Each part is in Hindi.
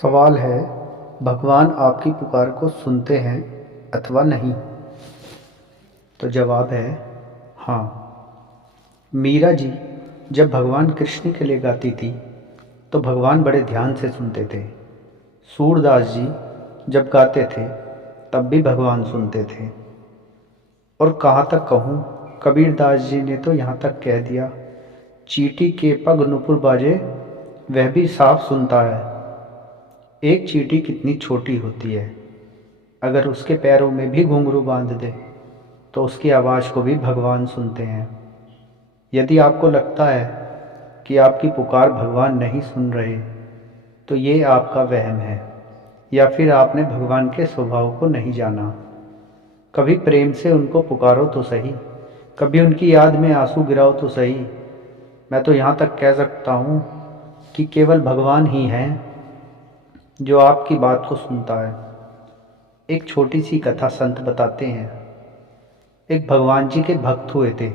सवाल है, भगवान आपकी पुकार को सुनते हैं अथवा नहीं? तो जवाब है हाँ। मीरा जी जब भगवान कृष्ण के लिए गाती थी तो भगवान बड़े ध्यान से सुनते थे। सूरदास जी जब गाते थे तब भी भगवान सुनते थे। और कहाँ तक कहूँ, कबीरदास जी ने तो यहाँ तक कह दिया, चींटी के पग नुपुर बाजे वह भी साफ सुनता है। एक चींटी कितनी छोटी होती है, अगर उसके पैरों में भी घुंघरू बांध दे तो उसकी आवाज़ को भी भगवान सुनते हैं। यदि आपको लगता है कि आपकी पुकार भगवान नहीं सुन रहे तो ये आपका वहम है, या फिर आपने भगवान के स्वभाव को नहीं जाना। कभी प्रेम से उनको पुकारो तो सही, कभी उनकी याद में आंसू गिराओ तो सही। मैं तो यहाँ तक कह सकता हूँ कि केवल भगवान ही हैं जो आपकी बात को सुनता है। एक छोटी सी कथा संत बताते हैं। एक भगवान जी के भक्त हुए थे।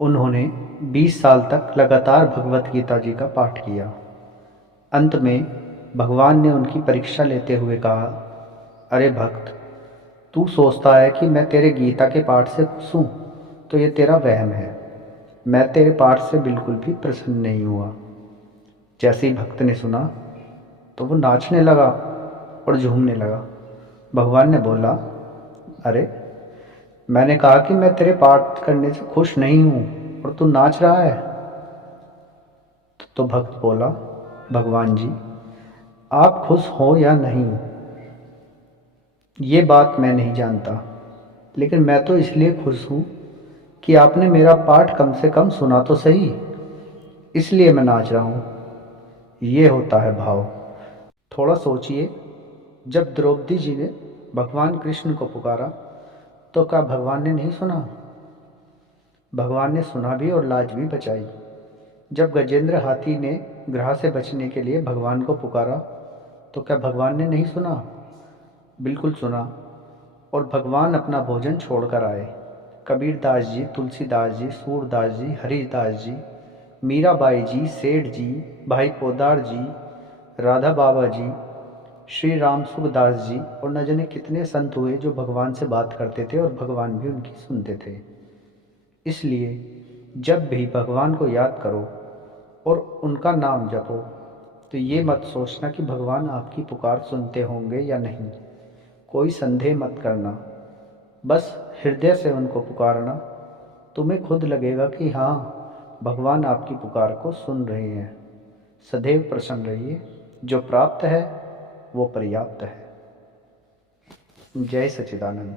उन्होंने 20 साल तक लगातार भगवत गीता जी का पाठ किया। अंत में भगवान ने उनकी परीक्षा लेते हुए कहा, अरे भक्त, तू सोचता है कि मैं तेरे गीता के पाठ से खुश हूँ, तो ये तेरा वहम है। मैं तेरे पाठ से बिल्कुल भी प्रसन्न नहीं हुआ। जैसे ही भक्त ने सुना तो वो नाचने लगा और झूमने लगा। भगवान ने बोला, अरे, मैंने कहा कि मैं तेरे पाठ करने से खुश नहीं हूँ और तू नाच रहा है। तो भक्त बोला, भगवान जी, आप खुश हो या नहीं ये बात मैं नहीं जानता, लेकिन मैं तो इसलिए खुश हूँ कि आपने मेरा पाठ कम से कम सुना तो सही, इसलिए मैं नाच रहा हूँ। ये होता है भाव। थोड़ा सोचिए, जब द्रौपदी जी ने भगवान कृष्ण को पुकारा तो क्या भगवान ने नहीं सुना? भगवान ने सुना भी और लाज भी बचाई। जब गजेंद्र हाथी ने ग्रह से बचने के लिए भगवान को पुकारा तो क्या भगवान ने नहीं सुना? बिल्कुल सुना, और भगवान अपना भोजन छोड़कर आए। कबीरदास जी, तुलसीदास जी, सूरदास जी, हरिदास जी, मीराबाई जी, सेठ जी, भाई पोदार जी, राधा बाबा जी, श्री राम सुखदास जी और न जाने कितने संत हुए जो भगवान से बात करते थे और भगवान भी उनकी सुनते थे। इसलिए जब भी भगवान को याद करो और उनका नाम जपो तो ये मत सोचना कि भगवान आपकी पुकार सुनते होंगे या नहीं। कोई संदेह मत करना, बस हृदय से उनको पुकारना। तुम्हें खुद लगेगा कि हाँ, भगवान आपकी पुकार को सुन रहे हैं। सदैव प्रसन्न रहिए, जो प्राप्त है वो पर्याप्त है। जय सच्चिदानंद।